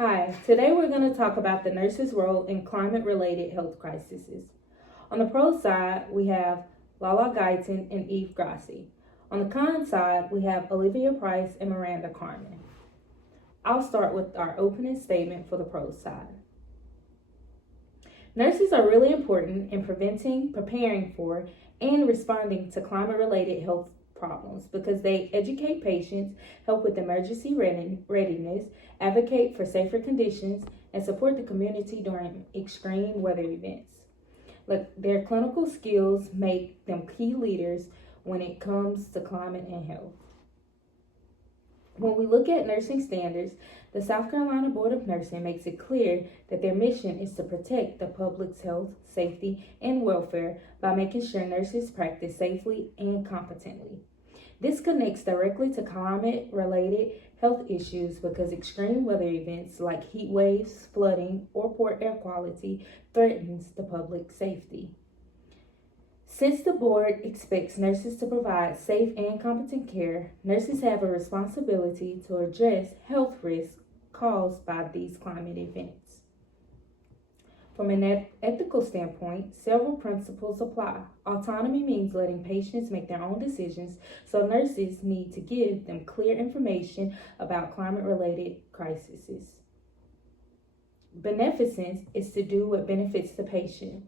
Hi, today we're going to talk about the nurse's role in climate-related health crises. On the pro side, we have LaLa Guyton and Eve Grassie. On the con side, we have Olivia Price and Miranda Carman. I'll start with our opening statement for the pro side. Nurses are really important in preventing, preparing for, and responding to climate-related health problems because they educate patients, help with emergency readiness, advocate for safer conditions, and support the community during extreme weather events. Their clinical skills make them key leaders when it comes to climate and health. When we look at nursing standards, the South Carolina Board of Nursing makes it clear that their mission is to protect the public's health, safety, and welfare by making sure nurses practice safely and competently. This connects directly to climate-related health issues because extreme weather events like heat waves, flooding, or poor air quality threatens the public safety. Since the board expects nurses to provide safe and competent care, nurses have a responsibility to address health risks caused by these climate events. From an ethical standpoint, several principles apply. Autonomy means letting patients make their own decisions, so nurses need to give them clear information about climate-related crises. Beneficence is to do what benefits the patient.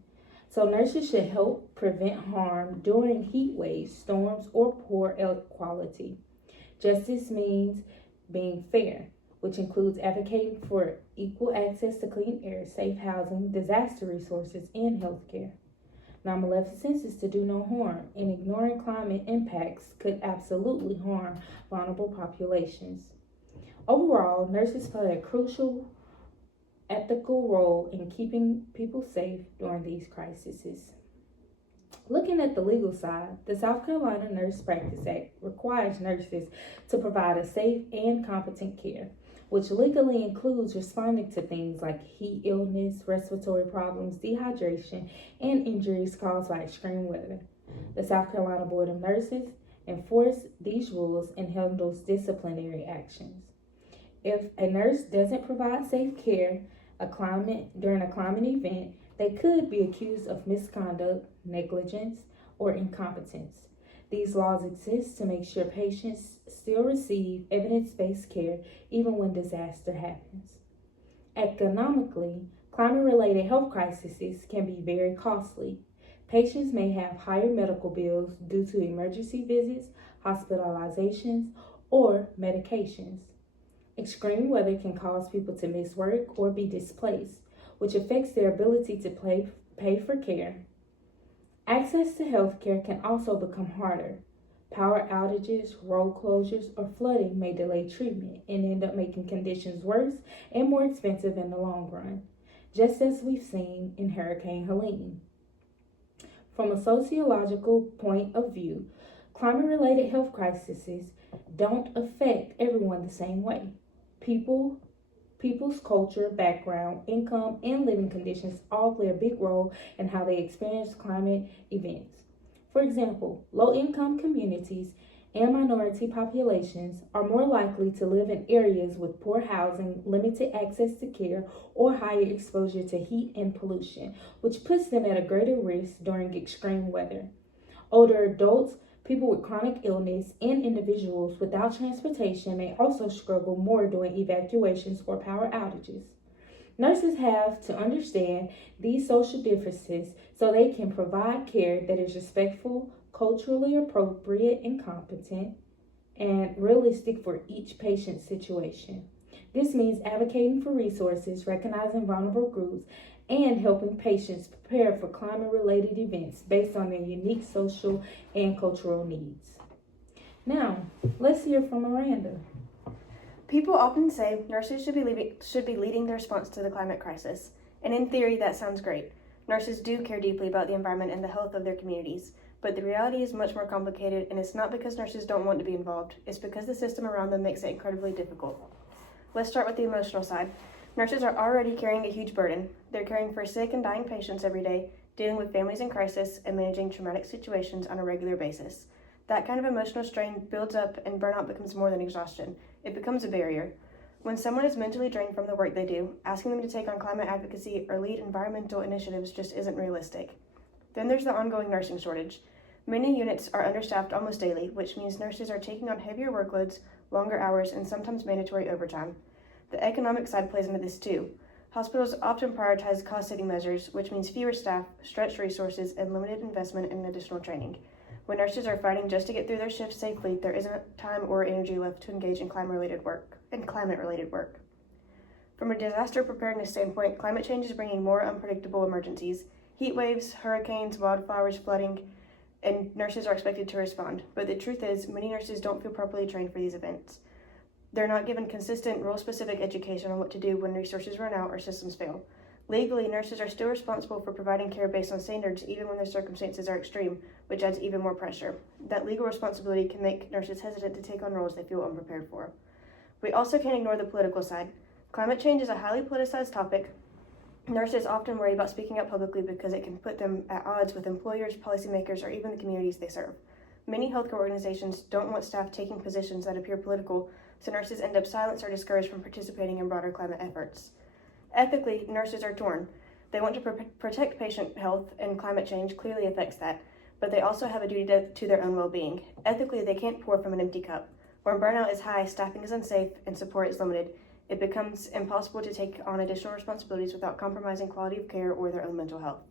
So nurses should help prevent harm during heat waves, storms, or poor air quality. Justice means being fair, which includes advocating for equal access to clean air, safe housing, disaster resources, and health care. Non-maleficence is to do no harm, and ignoring climate impacts could absolutely harm vulnerable populations. Overall, nurses play a crucial ethical role in keeping people safe during these crises. Looking at the legal side, the South Carolina Nurse Practice Act requires nurses to provide a safe and competent care, which legally includes responding to things like heat illness, respiratory problems, dehydration, and injuries caused by extreme weather. The South Carolina Board of Nurses enforces these rules and handles disciplinary actions. If a nurse doesn't provide safe care during a climate event, they could be accused of misconduct, negligence, or incompetence. These laws exist to make sure patients still receive evidence-based care even when disaster happens. Economically, climate-related health crises can be very costly. Patients may have higher medical bills due to emergency visits, hospitalizations, or medications. Extreme weather can cause people to miss work or be displaced, which affects their ability to pay for care. Access to health care can also become harder. Power outages, road closures, or flooding may delay treatment and end up making conditions worse and more expensive in the long run, just as we've seen in Hurricane Helene. From a sociological point of view, climate-related health crises don't affect everyone the same way. People's culture, background, income, and living conditions all play a big role in how they experience climate events. For example, low-income communities and minority populations are more likely to live in areas with poor housing, limited access to care, or higher exposure to heat and pollution, which puts them at a greater risk during extreme weather. Older adults, people with chronic illness, and individuals without transportation may also struggle more during evacuations or power outages. Nurses have to understand these social differences so they can provide care that is respectful, culturally appropriate, and competent, and realistic for each patient's situation. This means advocating for resources, recognizing vulnerable groups, and helping patients prepare for climate-related events based on their unique social and cultural needs. Now, let's hear from Miranda. People often say nurses should be leading the response to the climate crisis, and in theory that sounds great. Nurses do care deeply about the environment and the health of their communities, but the reality is much more complicated, and it's not because nurses don't want to be involved, it's because the system around them makes it incredibly difficult. Let's start with the emotional side. Nurses are already carrying a huge burden. They're caring for sick and dying patients every day, dealing with families in crisis, and managing traumatic situations on a regular basis. That kind of emotional strain builds up and burnout becomes more than exhaustion. It becomes a barrier. When someone is mentally drained from the work they do, asking them to take on climate advocacy or lead environmental initiatives just isn't realistic. Then there's the ongoing nursing shortage. Many units are understaffed almost daily, which means nurses are taking on heavier workloads, longer hours, and sometimes mandatory overtime. The economic side plays into this too. Hospitals often prioritize cost-saving measures, which means fewer staff, stretched resources, and limited investment in additional training. When nurses are fighting just to get through their shifts safely, there isn't time or energy left to engage in climate-related work. From a disaster preparedness standpoint, climate change is bringing more unpredictable emergencies. Heat waves, hurricanes, wildfires, flooding, and nurses are expected to respond. But the truth is, many nurses don't feel properly trained for these events. They're not given consistent, role-specific education on what to do when resources run out or systems fail. Legally, nurses are still responsible for providing care based on standards even when their circumstances are extreme, which adds even more pressure. That legal responsibility can make nurses hesitant to take on roles they feel unprepared for. We also can't ignore the political side. Climate change is a highly politicized topic. Nurses often worry about speaking up publicly because it can put them at odds with employers, policymakers, or even the communities they serve. Many healthcare organizations don't want staff taking positions that appear political, so nurses end up silenced or discouraged from participating in broader climate efforts. Ethically, nurses are torn. They want to protect patient health, and climate change clearly affects that, but they also have a duty to their own well-being. Ethically, they can't pour from an empty cup. When burnout is high, staffing is unsafe, and support is limited, it becomes impossible to take on additional responsibilities without compromising quality of care or their own mental health.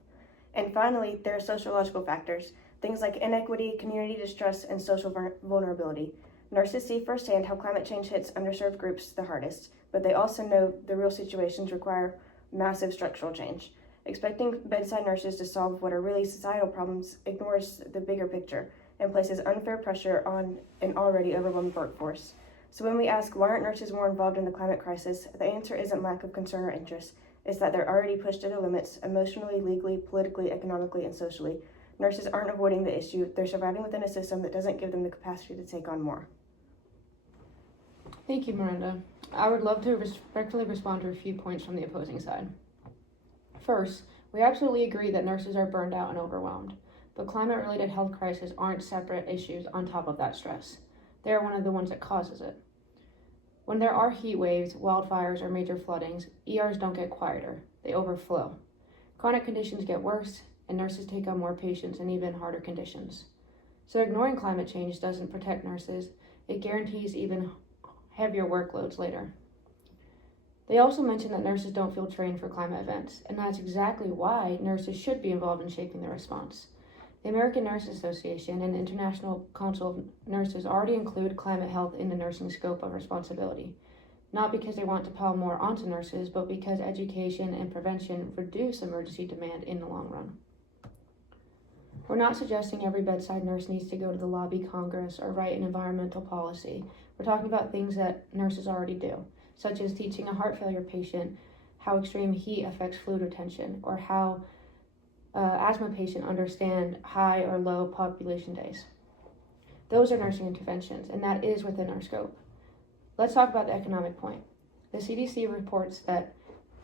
And finally, there are sociological factors, things like inequity, community distrust, and social vulnerability. Nurses see firsthand how climate change hits underserved groups the hardest, but they also know the real situations require massive structural change. Expecting bedside nurses to solve what are really societal problems ignores the bigger picture and places unfair pressure on an already overwhelmed workforce. So when we ask why aren't nurses more involved in the climate crisis, the answer isn't lack of concern or interest. It's that they're already pushed to their limits emotionally, legally, politically, economically, and socially. Nurses aren't avoiding the issue, they're surviving within a system that doesn't give them the capacity to take on more. Thank you, Miranda. I would love to respectfully respond to a few points from the opposing side. First, we absolutely agree that nurses are burned out and overwhelmed, but climate-related health crises aren't separate issues on top of that stress. They are one of the ones that causes it. When there are heat waves, wildfires, or major floodings, ERs don't get quieter, they overflow. Chronic conditions get worse, and nurses take on more patients in even harder conditions. So ignoring climate change doesn't protect nurses, it guarantees even heavier workloads later. They also mentioned that nurses don't feel trained for climate events, and that's exactly why nurses should be involved in shaping their response. The American Nurses Association and the International Council of Nurses already include climate health in the nursing scope of responsibility, not because they want to pile more onto nurses, but because education and prevention reduce emergency demand in the long run. We're not suggesting every bedside nurse needs to go to the lobby Congress or write an environmental policy. We're talking about things that nurses already do, such as teaching a heart failure patient how extreme heat affects fluid retention, or how asthma patient understand high or low population days. Those are nursing interventions, and that is within our scope. Let's talk about the economic point. The CDC reports that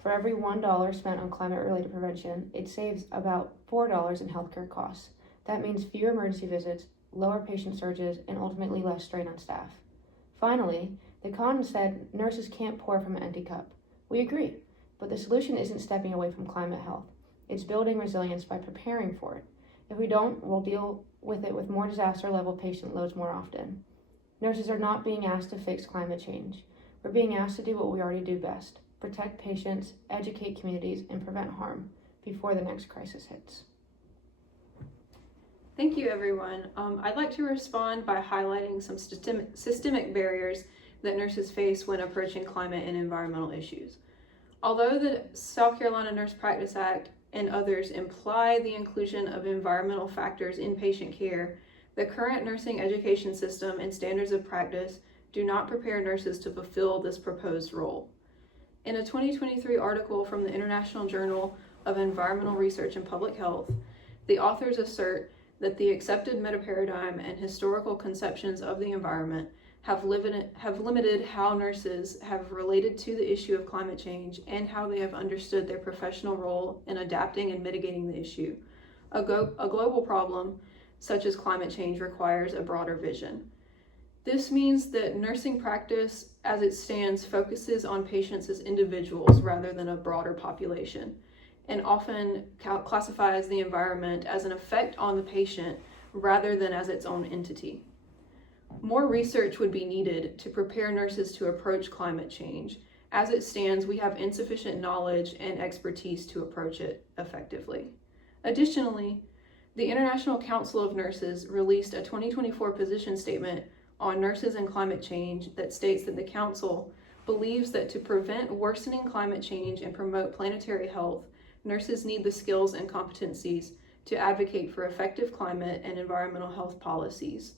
for every $1 spent on climate-related prevention, it saves about $4 in healthcare costs. That means fewer emergency visits, lower patient surges, and ultimately less strain on staff. Finally, the con said nurses can't pour from an empty cup. We agree, but the solution isn't stepping away from climate health. It's building resilience by preparing for it. If we don't, we'll deal with it with more disaster-level patient loads more often. Nurses are not being asked to fix climate change. We're being asked to do what we already do best: protect patients, educate communities, and prevent harm before the next crisis hits. Thank you, everyone. I'd like to respond by highlighting some systemic barriers that nurses face when approaching climate and environmental issues. Although the South Carolina Nurse Practice Act and others imply the inclusion of environmental factors in patient care, the current nursing education system and standards of practice do not prepare nurses to fulfill this proposed role. In a 2023 article from the International Journal of Environmental Research and Public Health, the authors assert that the accepted meta-paradigm and historical conceptions of the environment have limited how nurses have related to the issue of climate change and how they have understood their professional role in adapting and mitigating the issue. A global problem such as climate change requires a broader vision. This means that nursing practice, as it stands, focuses on patients as individuals rather than a broader population, and often classifies the environment as an effect on the patient rather than as its own entity. More research would be needed to prepare nurses to approach climate change. As it stands, we have insufficient knowledge and expertise to approach it effectively. Additionally, the International Council of Nurses released a 2024 position statement on nurses and climate change that states that the council believes that to prevent worsening climate change and promote planetary health, nurses need the skills and competencies to advocate for effective climate and environmental health policies.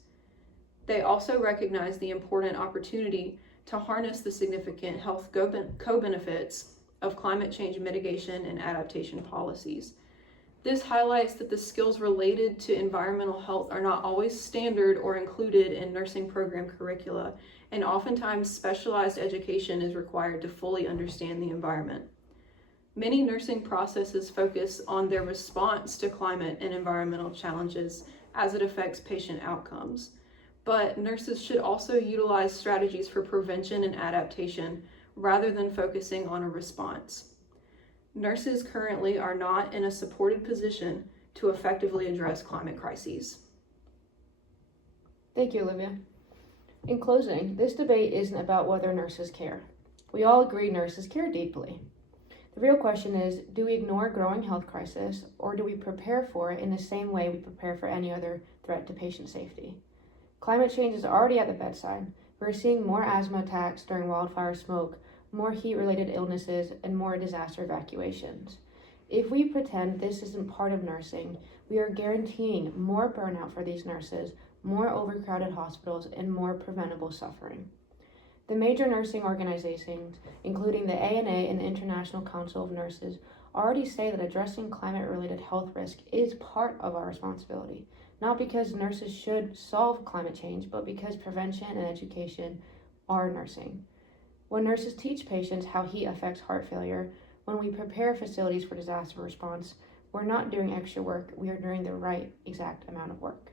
They also recognize the important opportunity to harness the significant health co-benefits of climate change mitigation and adaptation policies. This highlights that the skills related to environmental health are not always standard or included in nursing program curricula, and oftentimes specialized education is required to fully understand the environment. Many nursing processes focus on their response to climate and environmental challenges as it affects patient outcomes. But nurses should also utilize strategies for prevention and adaptation rather than focusing on a response. Nurses currently are not in a supported position to effectively address climate crises. Thank you, Olivia. In closing, this debate isn't about whether nurses care. We all agree nurses care deeply. The real question is, do we ignore a growing health crisis, or do we prepare for it in the same way we prepare for any other threat to patient safety? Climate change is already at the bedside. We're seeing more asthma attacks during wildfire smoke, more heat-related illnesses, and more disaster evacuations. If we pretend this isn't part of nursing, we are guaranteeing more burnout for these nurses, more overcrowded hospitals, and more preventable suffering. The major nursing organizations, including the ANA and the International Council of Nurses, already say that addressing climate-related health risk is part of our responsibility, not because nurses should solve climate change, but because prevention and education are nursing. When nurses teach patients how heat affects heart failure, when we prepare facilities for disaster response, we're not doing extra work, we are doing the right exact amount of work.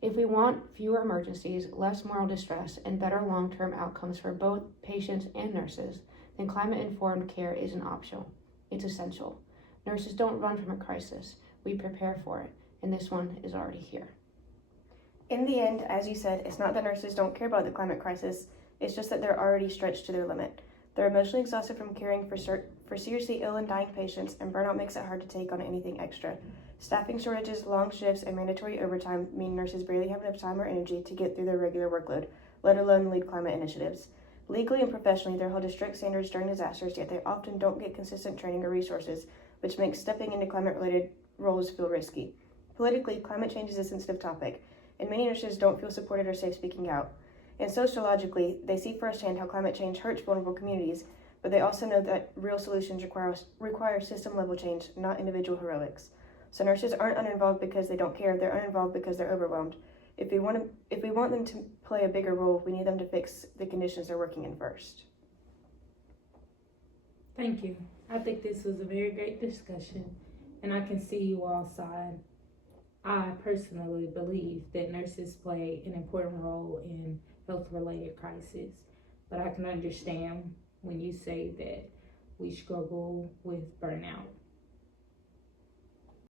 If we want fewer emergencies, less moral distress, and better long-term outcomes for both patients and nurses, then climate-informed care isn't optional. It's essential. Nurses don't run from a crisis. We prepare for it, and this one is already here. In the end, as you said, it's not that nurses don't care about the climate crisis, it's just that they're already stretched to their limit. They're emotionally exhausted from caring for seriously ill and dying patients, and burnout makes it hard to take on anything extra. Staffing shortages, long shifts, and mandatory overtime mean nurses barely have enough time or energy to get through their regular workload, let alone lead climate initiatives. Legally and professionally, they're held to strict standards during disasters, yet they often don't get consistent training or resources, which makes stepping into climate-related roles feel risky. Politically, climate change is a sensitive topic, and many nurses don't feel supported or safe speaking out. And sociologically, they see firsthand how climate change hurts vulnerable communities, but they also know that real solutions require system-level change, not individual heroics. So nurses aren't uninvolved because they don't care, they're uninvolved because they're overwhelmed. If we want them to play a bigger role, we need them to fix the conditions they're working in first. Thank you. I think this was a very great discussion, and I can see you all side. I personally believe that nurses play an important role in health-related crises, but I can understand when you say that we struggle with burnout.